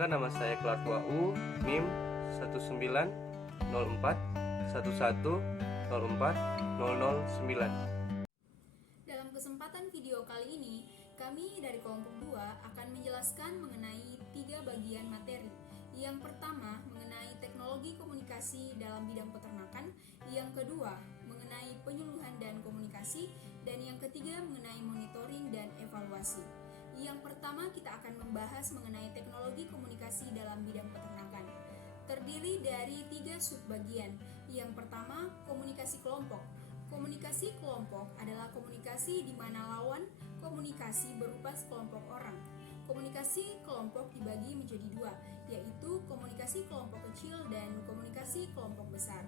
Perkenalkan, nama saya Clark Wau, NIM 190411040009. Dalam kesempatan video kali ini, kami dari kelompok 2 akan menjelaskan mengenai 3 bagian materi. Yang pertama, mengenai teknologi komunikasi dalam bidang peternakan. Yang kedua, mengenai penyuluhan dan komunikasi. Dan yang ketiga, mengenai monitoring dan evaluasi. Yang pertama, kita akan membahas mengenai teknologi komunikasi dalam bidang peternakan. Terdiri dari 3 subbagian. Yang pertama, komunikasi kelompok. Komunikasi kelompok adalah komunikasi di mana lawan komunikasi berupa sekelompok orang. Komunikasi kelompok dibagi menjadi 2, yaitu komunikasi kelompok kecil dan komunikasi kelompok besar.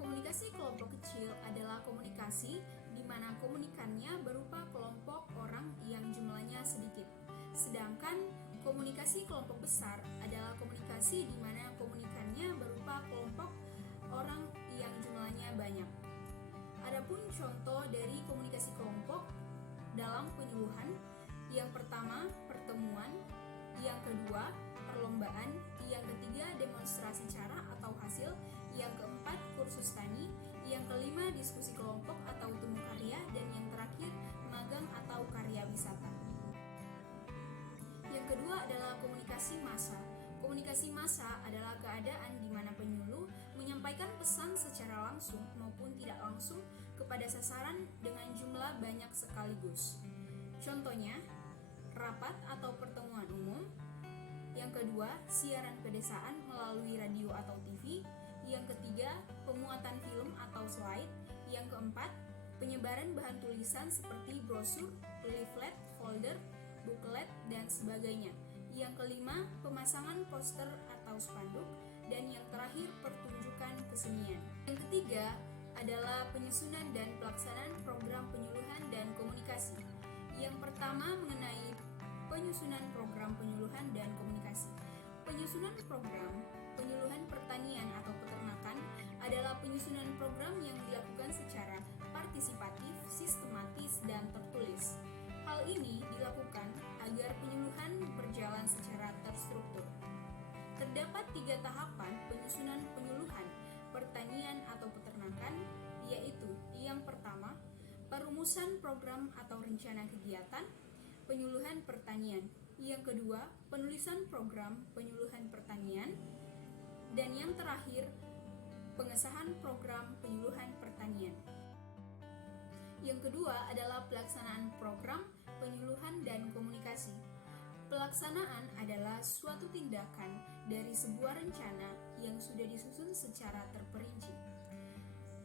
Komunikasi kelompok kecil adalah komunikasi di mana komunikannya berupa kelompok orang yang jumlahnya sedikit. Sedangkan komunikasi kelompok besar adalah komunikasi di mana komunikannya berupa kelompok orang yang jumlahnya banyak. Adapun contoh dari komunikasi kelompok dalam penyuluhan, yang pertama pertemuan, yang kedua perlombaan, yang ketiga demonstrasi cara atau hasil, yang keempat kursus tani, yang kelima diskusi kelompok atau temu karya, dan yang terakhir magang atau karya wisata. Yang kedua adalah komunikasi massa. Komunikasi massa adalah keadaan di mana penyuluh menyampaikan pesan secara langsung maupun tidak langsung kepada sasaran dengan jumlah banyak sekaligus. Contohnya, rapat atau pertemuan umum. Yang kedua, siaran pedesaan melalui radio atau TV. Yang ketiga, pemuatan film atau slide. Yang keempat, penyebaran bahan tulisan seperti brosur, leaflet, folder, booklet, dan sebagainya. Yang kelima, pemasangan poster atau spanduk. Dan yang terakhir, pertunjukan kesenian. Yang ketiga adalah penyusunan dan pelaksanaan program penyuluhan dan komunikasi. Yang pertama mengenai penyusunan program penyuluhan dan komunikasi. Penyusunan program penyuluhan pertanian atau peternakan adalah penyusunan program yang dilakukan secara partisipatif, sistematis, dan tertulis. Hal ini dilakukan agar penyuluhan berjalan secara terstruktur. Terdapat 3 tahapan penyusunan penyuluhan pertanian atau peternakan, yaitu yang pertama, perumusan program atau rencana kegiatan penyuluhan pertanian. Yang kedua, penulisan program penyuluhan pertanian. Dan yang terakhir, pengesahan program penyuluhan pertanian. Yang kedua adalah pelaksanaan program penyuluhan dan komunikasi. Pelaksanaan adalah suatu tindakan dari sebuah rencana yang sudah disusun secara terperinci.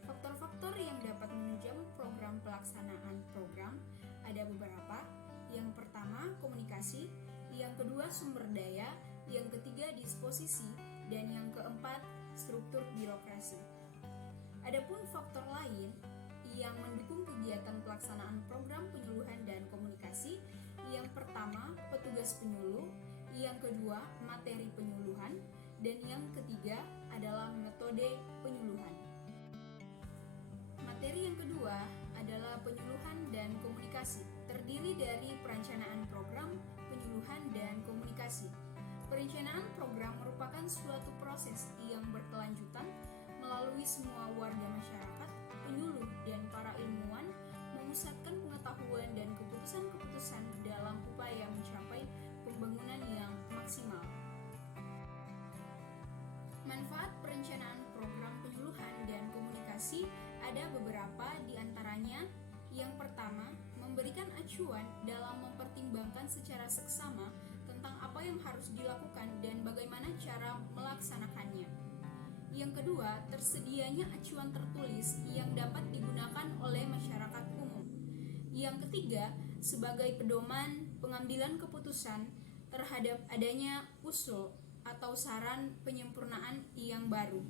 Faktor-faktor yang dapat menunjang program pelaksanaan program ada beberapa. Yang pertama, komunikasi. Yang kedua, sumber daya. Yang ketiga, disposisi. Dan yang keempat, struktur birokrasi. Adapun faktor lain yang mendukung kegiatan pelaksanaan program penyuluhan dan komunikasi, yang pertama, petugas penyuluh, yang kedua, materi penyuluhan, dan yang ketiga adalah metode penyuluhan. Materi yang kedua adalah penyuluhan dan komunikasi, terdiri dari perencanaan program penyuluhan dan komunikasi. Perencanaan program merupakan suatu proses yang berkelanjutan melalui semua warga masyarakat, penyuluh, dan para ilmuwan memusatkan pengetahuan dan keputusan-keputusan dalam upaya mencapai pembangunan yang maksimal. Manfaat perencanaan program penyuluhan dan komunikasi ada beberapa, di antaranya. Yang pertama, memberikan acuan dalam mempertimbangkan secara seksama tentang apa yang harus dilakukan dan bagaimana cara melaksanakannya. Yang kedua, tersedianya acuan tertulis yang dapat digunakan oleh masyarakat umum. Yang ketiga, sebagai pedoman pengambilan keputusan terhadap adanya usul atau saran penyempurnaan yang baru.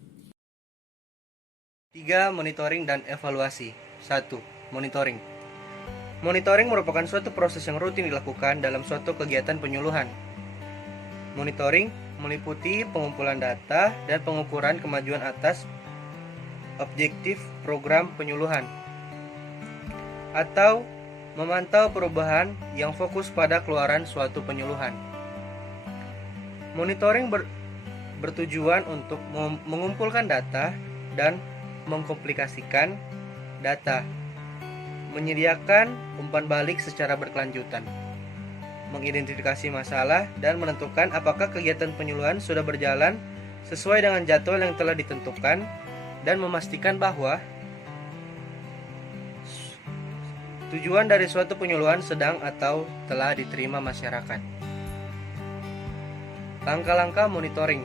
3. Monitoring dan evaluasi. 1. Monitoring. Monitoring merupakan suatu proses yang rutin dilakukan dalam suatu kegiatan penyuluhan. Monitoring meliputi pengumpulan data dan pengukuran kemajuan atas objektif program penyuluhan, atau memantau perubahan yang fokus pada keluaran suatu penyuluhan. Monitoring bertujuan untuk mengumpulkan data dan mengkomplikasikan data, menyediakan umpan balik secara berkelanjutan, mengidentifikasi masalah, dan menentukan apakah kegiatan penyuluhan sudah berjalan sesuai dengan jadwal yang telah ditentukan, dan memastikan bahwa tujuan dari suatu penyuluhan sedang atau telah diterima masyarakat. Langkah-langkah monitoring.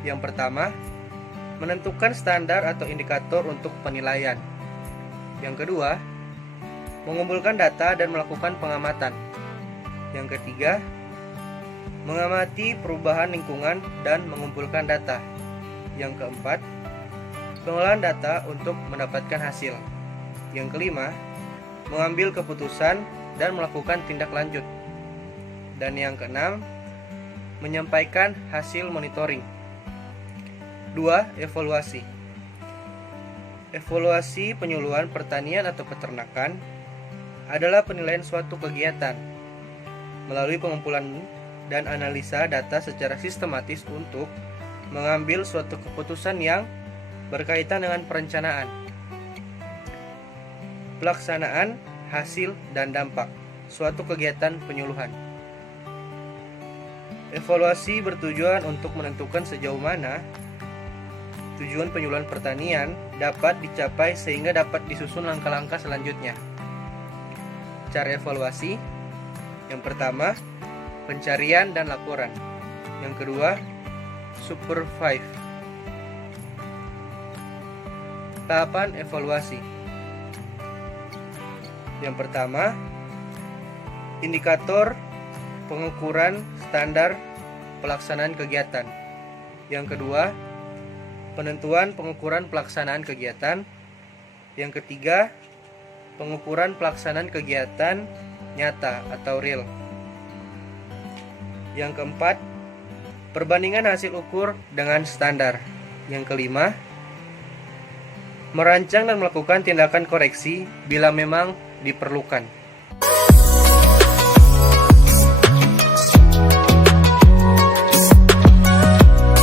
Yang pertama, menentukan standar atau indikator untuk penilaian. Yang kedua, mengumpulkan data dan melakukan pengamatan. Yang ketiga, mengamati perubahan lingkungan dan mengumpulkan data. Yang keempat, pengolahan data untuk mendapatkan hasil. Yang kelima, mengambil keputusan dan melakukan tindak lanjut. Dan yang keenam, menyampaikan hasil monitoring. 2. Evaluasi. Evaluasi penyuluhan pertanian atau peternakan adalah penilaian suatu kegiatan melalui pengumpulan dan analisa data secara sistematis untuk mengambil suatu keputusan yang berkaitan dengan perencanaan, pelaksanaan, hasil, dan dampak suatu kegiatan penyuluhan. Evaluasi bertujuan untuk menentukan sejauh mana tujuan penyuluhan pertanian dapat dicapai sehingga dapat disusun langkah-langkah selanjutnya. Cara evaluasi: yang pertama, pencarian dan laporan. Yang kedua, supervise. Tahapan evaluasi. Yang pertama, indikator pengukuran standar pelaksanaan kegiatan. Yang kedua, penentuan pengukuran pelaksanaan kegiatan. Yang ketiga, pengukuran pelaksanaan kegiatan nyata atau real. Yang keempat, perbandingan hasil ukur dengan standar. Yang kelima, merancang dan melakukan tindakan koreksi bila memang diperlukan.